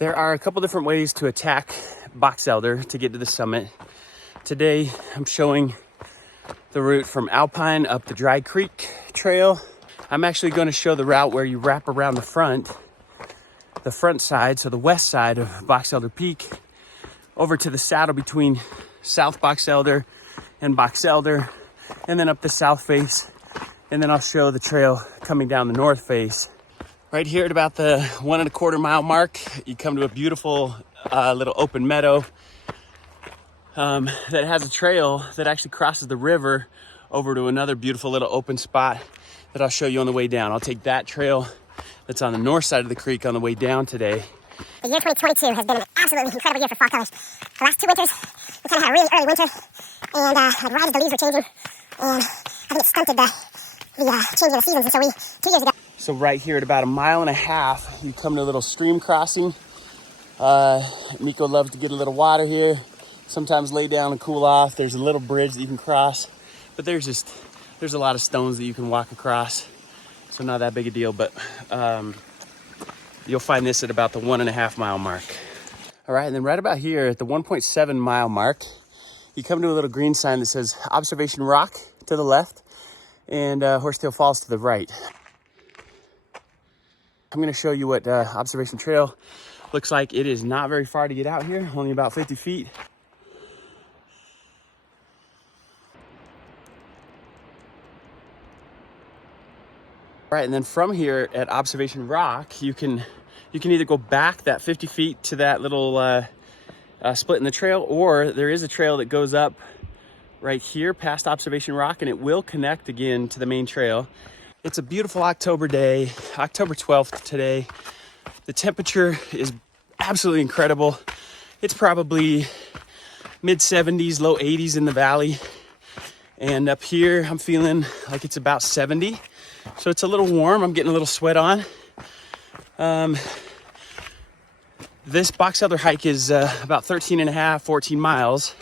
There are a couple different ways to attack box elder to get to the summit. Today, I'm showing the route from Alpine up the Dry Creek Trail. I'm actually going to show the route where you wrap around the front side, so the west side of Box Elder Peak, over to the saddle between South Box Elder and Box Elder, and then up the south face. And then I'll show the trail coming down the north face. Right here at about the 1.25 mile mark, you come to a beautiful little open meadow that has a trail that actually crosses the river over to another beautiful little open spot that I'll show you on the way down. I'll take that trail that's on the north side of the creek on the way down today. The year 2022 has been an absolutely incredible year for fall colors. The last 2 winters, we kind of had a really early winter, and right as the leaves were changing, and I think it stunted the changing of the seasons. And so 2 years ago. So right here at about 1.5 miles, you come to a little stream crossing. Miko loves to get a little water here, sometimes lay down and cool off. There's a little bridge that you can cross, but there's a lot of stones that you can walk across, so not that big a deal. But you'll find this at about the 1.5 mile mark. All right, and then right about here at the 1.7 mile mark, you come to a little green sign that says Observation Rock to the left and Horsetail Falls to the right. I'm going to show you what Observation Trail looks like. It is not very far to get out here, only about 50 feet. All right, and then from here at Observation Rock, you can either go back that 50 feet to that little split in the trail, or there is a trail that goes up right here past Observation Rock, and it will connect again to the main trail. It's a beautiful October day, October 12th today. The temperature is absolutely incredible. It's probably mid 70s, low 80s in the valley. And up here, I'm feeling like it's about 70. So it's a little warm. I'm getting a little sweat on. This Box Elder hike is about 13.5, 14 miles.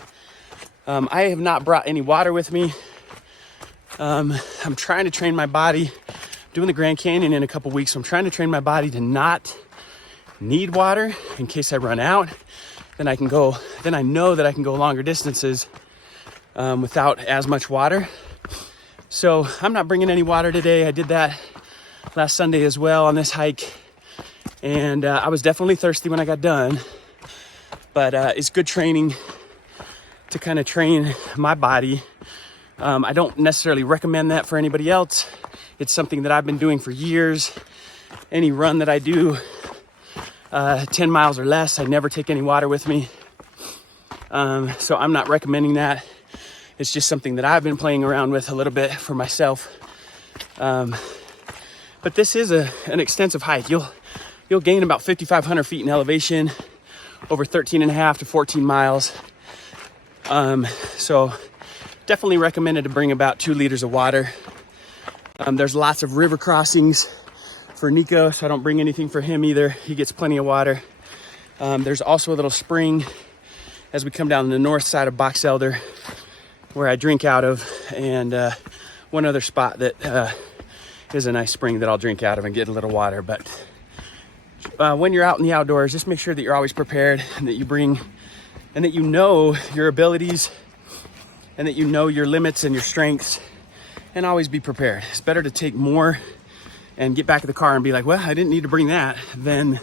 I have not brought any water with me. I'm trying to train my body, doing the Grand Canyon in a couple weeks. So I'm trying to train my body to not need water in case I run out. Then I know that I can go longer distances without as much water. So I'm not bringing any water today. I did that last Sunday as well on this hike. And I was definitely thirsty when I got done. But it's good training to kind of train my body. I don't necessarily recommend that for anybody else. It's something that I've been doing for years. Any run that I do, 10 miles or less, I never take any water with me. So I'm not recommending that. It's just something that I've been playing around with a little bit for myself. But this is an extensive hike. You'll gain about 5,500 feet in elevation over 13.5 to 14 miles. So definitely recommended to bring about 2 liters of water. There's lots of river crossings for Nico, so I don't bring anything for him either. He gets plenty of water. There's also a little spring as we come down the north side of Box Elder where I drink out of, and one other spot that is a nice spring that I'll drink out of and get a little water. But when you're out in the outdoors, just make sure that you're always prepared and that you bring, and that you know your abilities and that you know your limits and your strengths, and always be prepared. It's better to take more and get back in the car and be like, well, I didn't need to bring that, than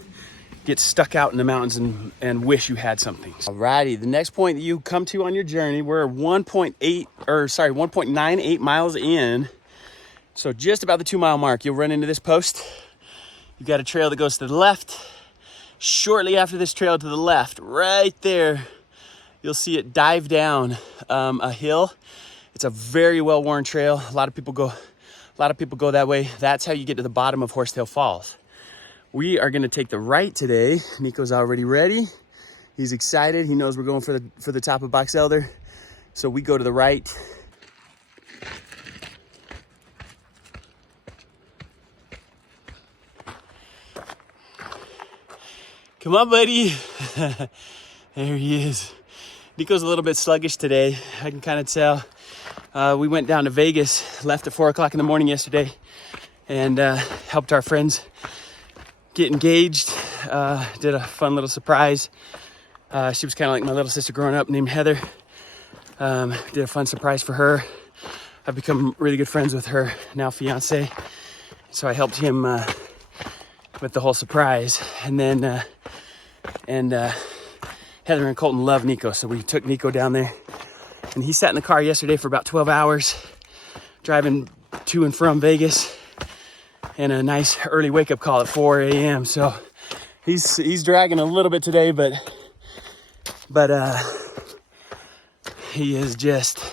get stuck out in the mountains and wish you had something. Alrighty, the next point that you come to on your journey, we're 1.98 miles in. So just about the 2 mile mark, you'll run into this post. You've got a trail that goes to the left. Shortly after this trail to the left, right there, you'll see it dive down a hill. It's a very well-worn trail. A lot of people go that way. That's how you get to the bottom of Horsetail Falls. We are gonna take the right today. Nico's already ready. He's excited. He knows we're going for the top of Box Elder. So we go to the right. Come on, buddy. There he is. Nico's a little bit sluggish today. I can kind of tell. We went down to Vegas, left at 4 o'clock in the morning yesterday, and helped our friends get engaged did a fun little surprise. She was kind of like my little sister growing up, named Heather. Did a fun surprise for her. I've become really good friends with her now fiance. So I helped him with the whole surprise. And then Heather and Colton love Nico, so we took Nico down there. And he sat in the car yesterday for about 12 hours, driving to and from Vegas, and a nice early wake-up call at 4 a.m. So he's dragging a little bit today, but he is just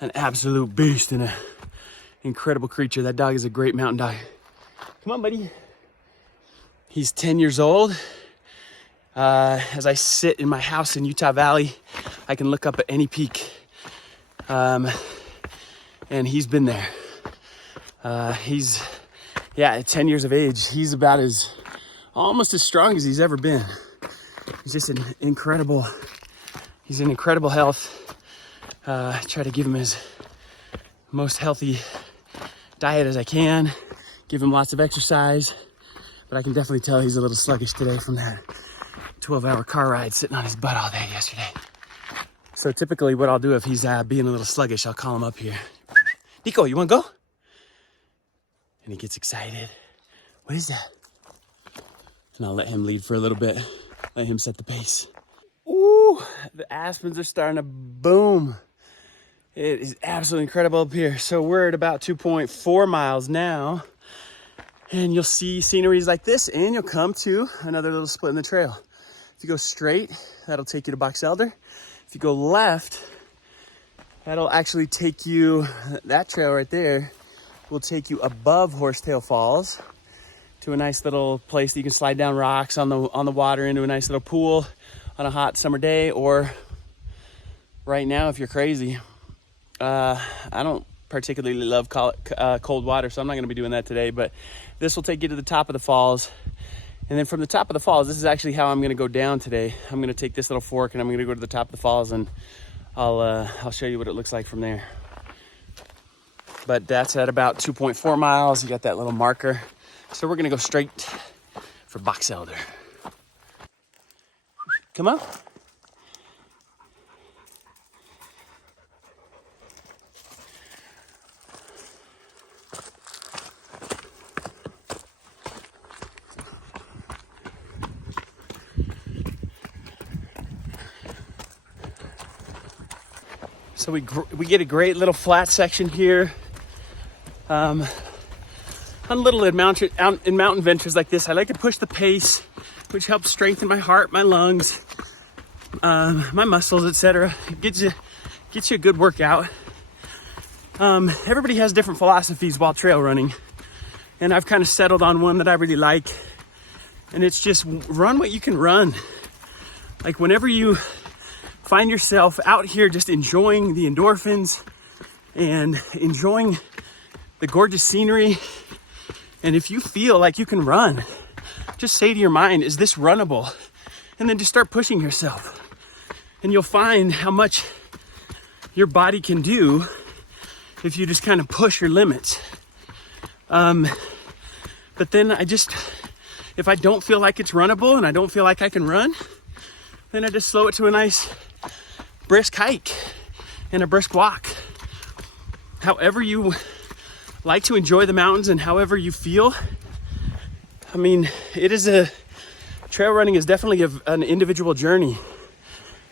an absolute beast and an incredible creature. That dog is a great mountain dog. Come on, buddy. He's 10 years old. As I sit in my house in Utah Valley, I can look up at any peak. And he's been there. He's at 10 years of age, he's about almost as strong as he's ever been. He's just he's in incredible health. Try to give him his most healthy diet as I can, give him lots of exercise, but I can definitely tell he's a little sluggish today from that 12-hour car ride sitting on his butt all day yesterday. So typically what I'll do if he's being a little sluggish, I'll call him up here. Nico, you wanna go? And he gets excited. What is that? And I'll let him lead for a little bit. Let him set the pace. Ooh, the aspens are starting to boom. It is absolutely incredible up here. So we're at about 2.4 miles now. And you'll see sceneries like this, and you'll come to another little split in the trail. If you go straight, that'll take you to Box Elder. If you go left, that'll actually take you, that trail right there, will take you above Horsetail Falls to a nice little place that you can slide down rocks on the water into a nice little pool on a hot summer day. Or right now, if you're crazy, I don't particularly love cold water, so I'm not going to be doing that today, but this will take you to the top of the falls. And then from the top of the falls, this is actually how I'm going to go down today. I'm going to take this little fork and I'm going to go to the top of the falls, and I'll show you what it looks like from there. But that's at about 2.4 miles. You got that little marker. So we're going to go straight for Box Elder. Come on. So we get a great little flat section here. On little in mountain ventures like this, I like to push the pace, which helps strengthen my heart, my lungs, my muscles, etc. It gets you a good workout. Everybody has different philosophies while trail running, and I've kind of settled on one that I really like, and it's just run what you can run. Like whenever you find yourself out here just enjoying the endorphins and enjoying the gorgeous scenery, and if you feel like you can run, just say to your mind, is this runnable? And then just start pushing yourself. And you'll find how much your body can do if you just kind of push your limits. But then if I don't feel like it's runnable and I don't feel like I can run, then I just slow it to a nice brisk hike and a brisk walk. However you like to enjoy the mountains and however you feel. I mean, trail running is definitely an individual journey,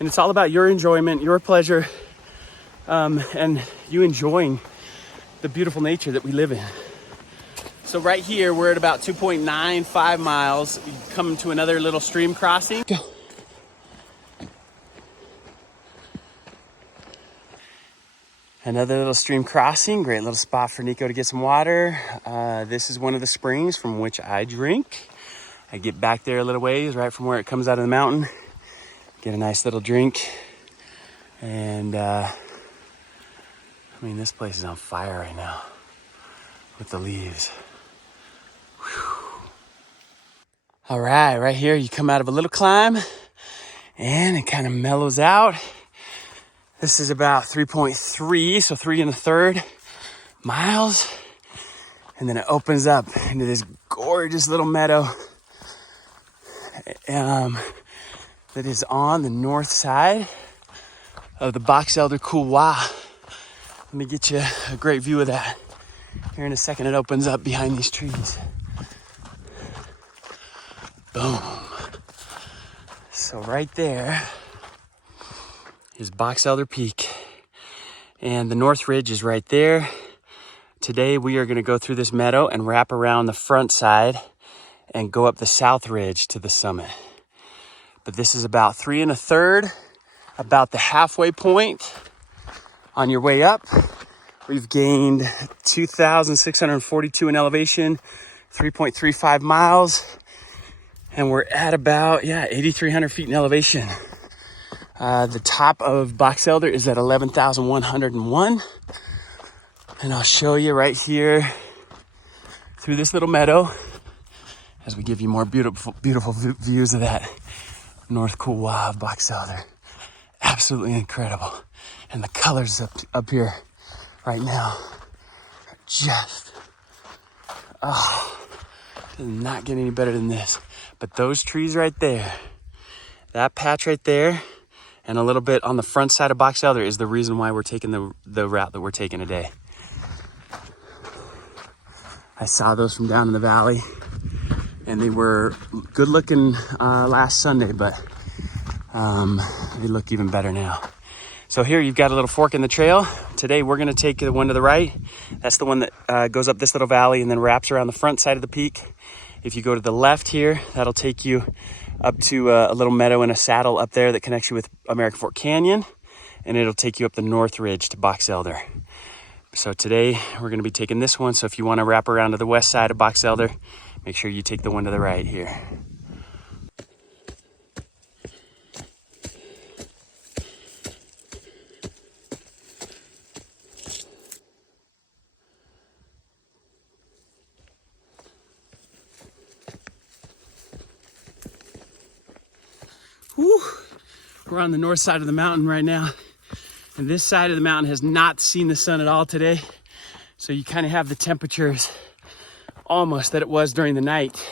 and it's all about your enjoyment, your pleasure, and you enjoying the beautiful nature that we live in. So right here, we're at about 2.95 miles, coming to another little stream crossing. Go. Another little stream crossing, great little spot for Nico to get some water. This is one of the springs from which I drink. I get back there a little ways, right from where it comes out of the mountain, get a nice little drink. And I mean, this place is on fire right now with the leaves. Whew. All right here, you come out of a little climb and it kind of mellows out. This is about 3.3, so 3 1/3 miles. And then it opens up into this gorgeous little meadow. that is on the north side of the Box Elder Couloir. Let me get you a great view of that. Here in a second, it opens up behind these trees. Boom. So right there is Box Elder Peak. And the North Ridge is right there. Today we are gonna go through this meadow and wrap around the front side and go up the South Ridge to the summit. But this is about 3 1/3, about the halfway point on your way up. We've gained 2,642 in elevation, 3.35 miles, and we're at about, 8,300 feet in elevation. The top of Box Elder is at 11,101. And I'll show you right here through this little meadow as we give you more beautiful views of that North Couloir of Box Elder. Absolutely incredible. And the colors up here right now are just, does not get any better than this. But those trees right there, that patch right there, and a little bit on the front side of Box Elder is the reason why we're taking the route that we're taking today. I saw those from down in the valley, and they were good looking last Sunday, but they look even better now. So here you've got a little fork in the trail. Today we're gonna take the one to the right. That's the one that goes up this little valley and then wraps around the front side of the peak. If you go to the left here, that'll take you up to a little meadow and a saddle up there that connects you with American Fork Canyon, and it'll take you up the North Ridge to Box Elder. So today we're gonna be taking this one. So if you wanna wrap around to the west side of Box Elder, make sure you take the one to the right here. Whew. We're on the north side of the mountain right now. And this side of the mountain has not seen the sun at all today. So you kind of have the temperatures almost that it was during the night.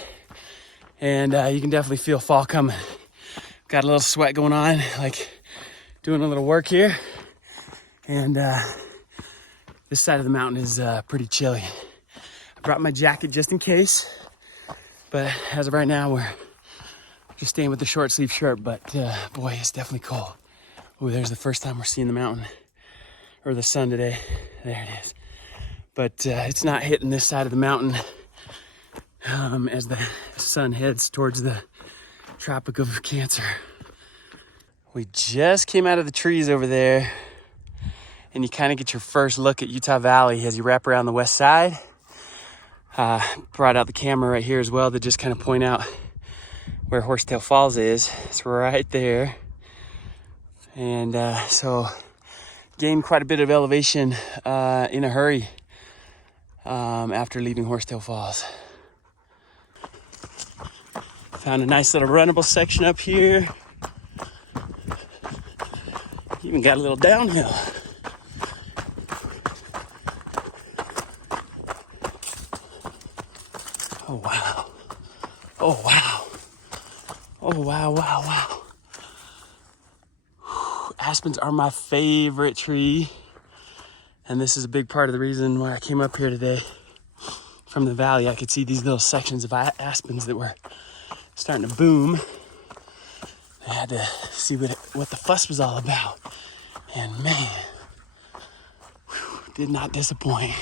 And you can definitely feel fall coming. Got a little sweat going on, like doing a little work here. And this side of the mountain is pretty chilly. I brought my jacket just in case. But as of right now, we're just staying with the short sleeve shirt. But boy, it's definitely cold. Oh, there's the first time we're seeing the mountain or the sun today. There it is. But it's not hitting this side of the mountain as the sun heads towards the Tropic of Cancer. We just came out of the trees over there, and you kind of get your first look at Utah Valley as you wrap around the west side. Brought out the camera right here as well to just kind of point out where Horsetail Falls is. It's right there. And so gained quite a bit of elevation in a hurry after leaving Horsetail Falls. Found a nice little runnable section up here. Even got a little downhill. Oh wow. Oh wow. Oh wow, wow, wow. Aspens are my favorite tree, and this is a big part of the reason why I came up here today. From the valley, I could see these little sections of aspens that were starting to boom. I had to see what the fuss was all about, and man, did not disappoint.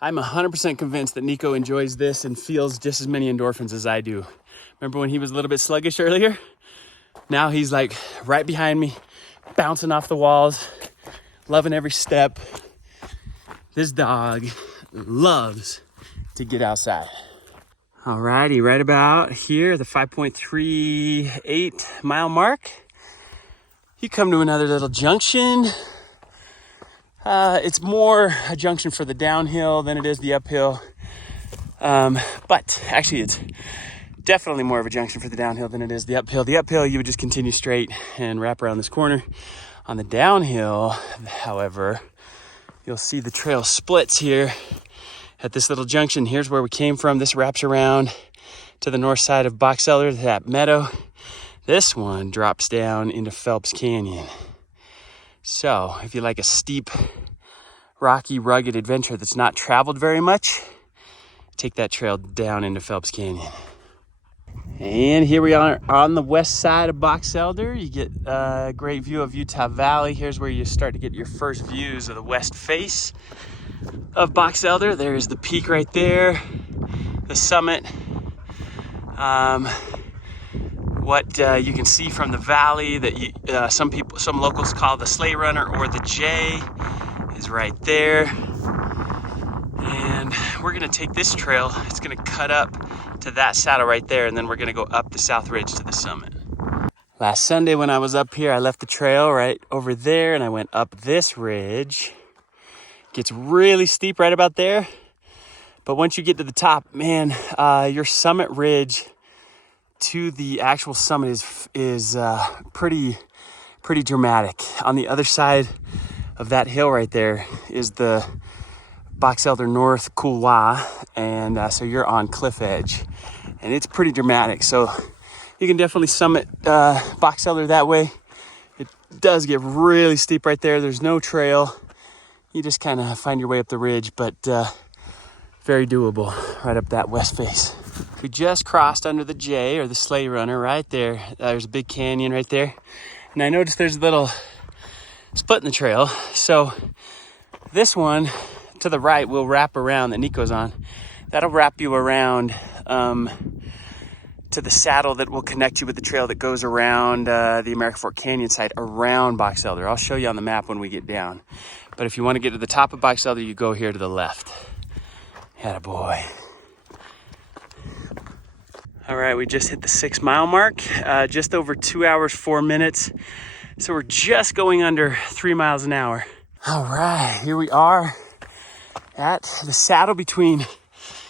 I'm 100% convinced that Nico enjoys this and feels just as many endorphins as I do. Remember when he was a little bit sluggish earlier? Now he's like right behind me, bouncing off the walls, loving every step. This dog loves to get outside. Alrighty, right about here, the 5.38 mile mark. You come to another little junction. It's more a junction for the downhill than it is the uphill. But actually it's definitely more of a junction for the downhill than it is the uphill. The uphill, you would just continue straight and wrap around this corner. On the downhill, however, you'll see the trail splits here at this little junction. Here's where we came from. This wraps around to the north side of Box Elder, that meadow. This one drops down into Phelps Canyon. So if you like a steep, rocky, rugged adventure that's not traveled very much, take that trail down into Phelps Canyon. And here we are on the west side of Box Elder. You get a great view of Utah Valley. Here's where you start to get your first views of the west face of Box Elder. There's the peak right there, the summit. What you can see from the valley that some locals call the Sleigh Runner or the J is right there. And we're gonna take this trail. It's gonna cut up to that saddle right there, and then we're gonna go up the South Ridge to the summit. Last Sunday when I was up here, I left the trail right over there and I went up this ridge. Gets really steep right about there. But once you get to the top, man, your summit ridge to the actual summit is pretty dramatic. On the other side of that hill right there is the Box Elder North Couloir, and so you're on cliff edge, and it's pretty dramatic. So you can definitely summit Box Elder that way. It does get really steep right there. There's no trail. You just kind of find your way up the ridge, but very doable right up that west face. We just crossed under the J, or the Sleigh Runner, right there. There's a big canyon right there. And I noticed there's a little split in the trail. So this one to the right will wrap around, that Nico's on. That'll wrap you around to the saddle that will connect you with the trail that goes around the American Fork Canyon side around Box Elder. I'll show you on the map when we get down. But if you want to get to the top of Box Elder, you go here to the left. Attaboy. All right, we just hit the 6 mile mark, just over 2 hours, 4 minutes. So we're just going under 3 miles an hour. All right, here we are at the saddle between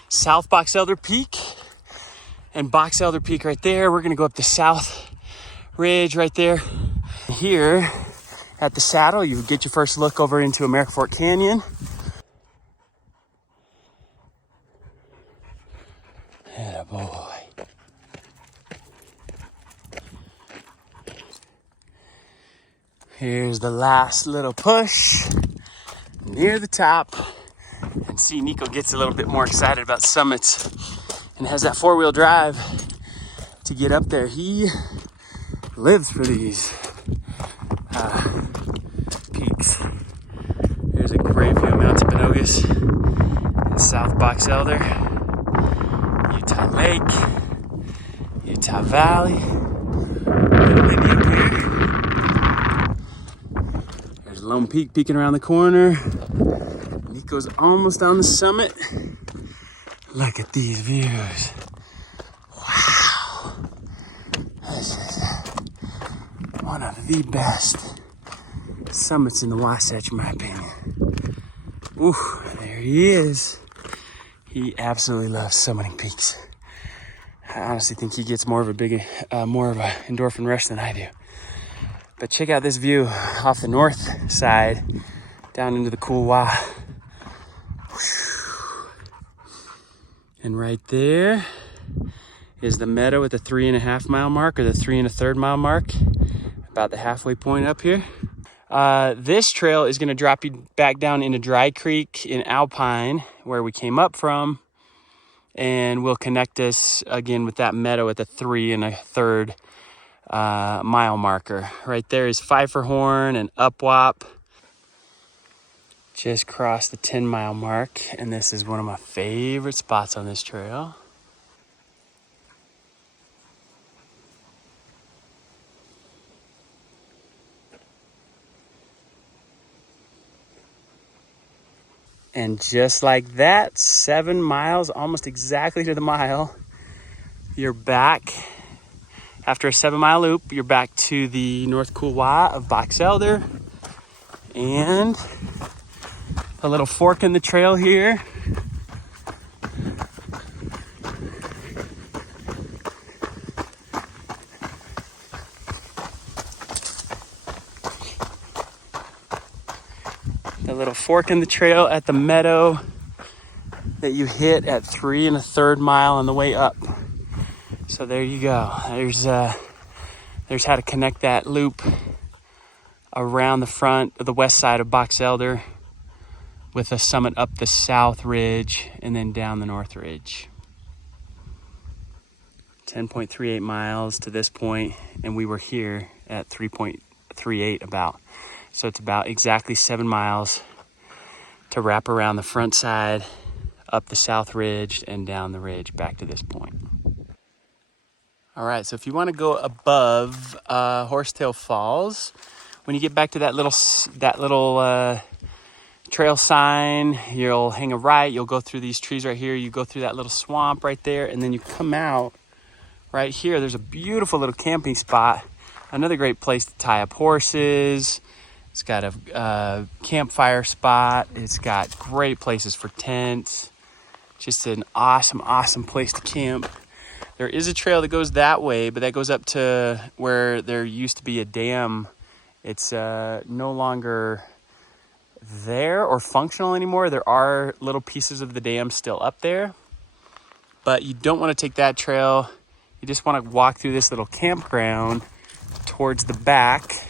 South Box Elder Peak and Box Elder Peak right there. We're gonna go up the South Ridge right there. Here at the saddle, you get your first look over into American Fork Canyon. Attaboy. Here's the last little push near the top. And see, Nico gets a little bit more excited about summits and has that 4-wheel drive to get up there. He lives for these peaks. Here's a great view of Mount Timpanogos and South Box Elder, Utah Lake, Utah Valley. A little windy up here. There's Lone Peak peeking around the corner. Nico's almost on the summit. Look at these views. Wow. This is one of the best summits in the Wasatch, in my opinion. Ooh, there he is. He absolutely loves summiting peaks. I honestly think he gets more of a endorphin rush than I do. But check out this view off the north side down into the Couloir. And right there is the meadow at the 3.5 mile mark, or the 3 1/3 mile mark, about the halfway point up here. This trail is going to drop you back down into Dry Creek in Alpine, where we came up from, and will connect us again with that meadow at the 3 1/3 mile marker. Right there is Pfeiffer Horn and Upwap. Just crossed the 10 mile mark, and this is one of my favorite spots on this trail. And just like that, 7 miles, almost exactly to the mile, you're back. After a 7 mile loop, you're back to the North Couloir of Box Elder. And a little fork in the trail here a little fork in the trail at the meadow that you hit at 3 1/3 mile on the way up. So there you go. There's how to connect that loop around the front of the west side of Box Elder with a summit up the south ridge and then down the north ridge. 10.38 miles to this point, and we were here at 3.38 about. So it's about exactly 7 miles to wrap around the front side, up the south ridge, and down the ridge back to this point. All right, so if you want to go above Horsetail Falls, when you get back to that little trail sign, you'll hang a right, you'll go through these trees right here, you go through that little swamp right there, and then you come out right here. There's a beautiful little camping spot, another great place to tie up horses. It's got a campfire spot. It's got great places for tents. Just an awesome place to camp. There is a trail that goes that way, but that goes up to where there used to be a dam. It's no longer there or functional anymore. There are little pieces of the dam still up there, but you don't want to take that trail. You just want to walk through this little campground towards the back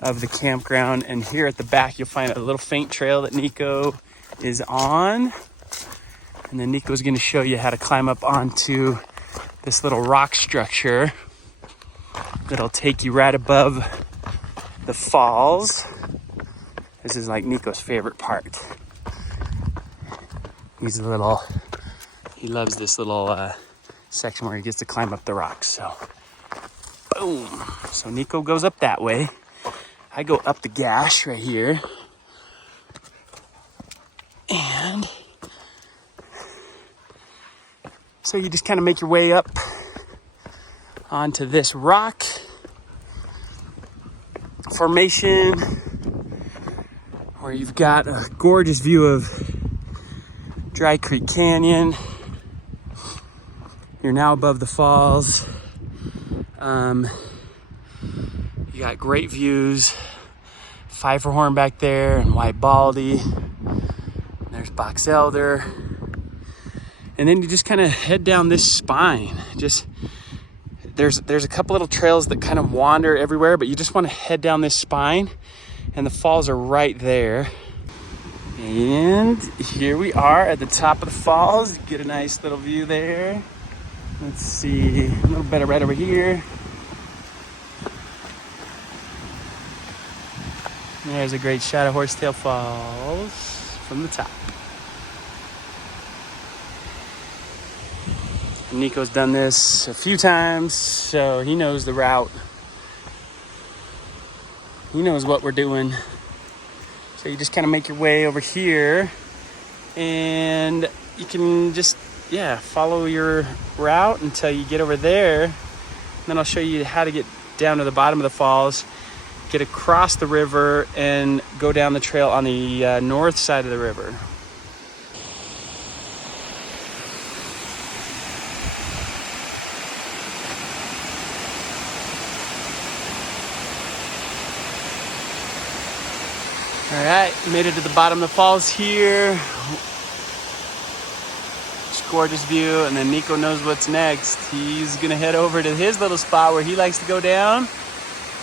of the campground. And here at the back, you'll find a little faint trail that Nico is on. And then Nico's going to show you how to climb up onto this little rock structure that'll take you right above the falls. This is like Nico's favorite part. He loves this little section where he gets to climb up the rocks. So, boom. So Nico goes up that way. I go up the gash right here. And so you just kind of make your way up onto this rock formation where you've got a gorgeous view of Dry Creek Canyon. You're now above the falls. You got great views. Pfeifferhorn back there and White Baldy. And there's Box Elder. And then you just kind of head down this spine. There's a couple little trails that kind of wander everywhere, but you just want to head down this spine, and the falls are right there. And here we are at the top of the falls. Get a nice little view there. Let's see, a little better right over here. There's a great shot of Horsetail Falls from the top. Nico's done this a few times, so he knows the route. He knows what we're doing. So you just kind of make your way over here, and you can just, follow your route until you get over there. And then I'll show you how to get down to the bottom of the falls, get across the river, and go down the trail on the north side of the river. All right, made it to the bottom of the falls here. It's a gorgeous view, and then Nico knows what's next. He's gonna head over to his little spot where he likes to go down,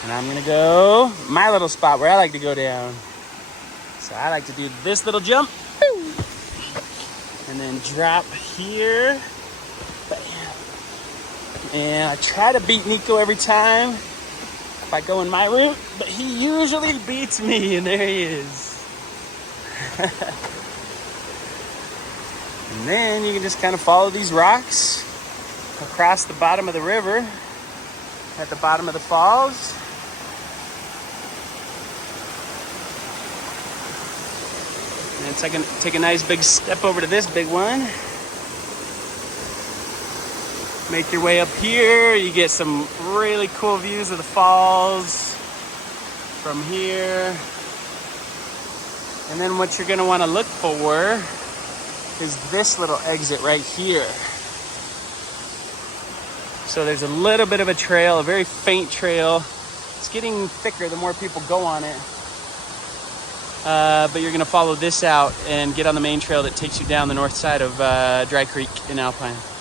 and I'm gonna go my little spot where I like to go down. So I like to do this little jump, and then drop here. And I try to beat Nico every time if I go in my route, but he usually beats me, and there he is. And then you can just kind of follow these rocks across the bottom of the river at the bottom of the falls. And take a nice big step over to this big one. Make your way up here. You get some really cool views of the falls from here. And then what you're gonna wanna look for is this little exit right here. So there's a little bit of a trail, a very faint trail. It's getting thicker the more people go on it. but you're gonna follow this out and get on the main trail that takes you down the north side of Dry Creek in Alpine.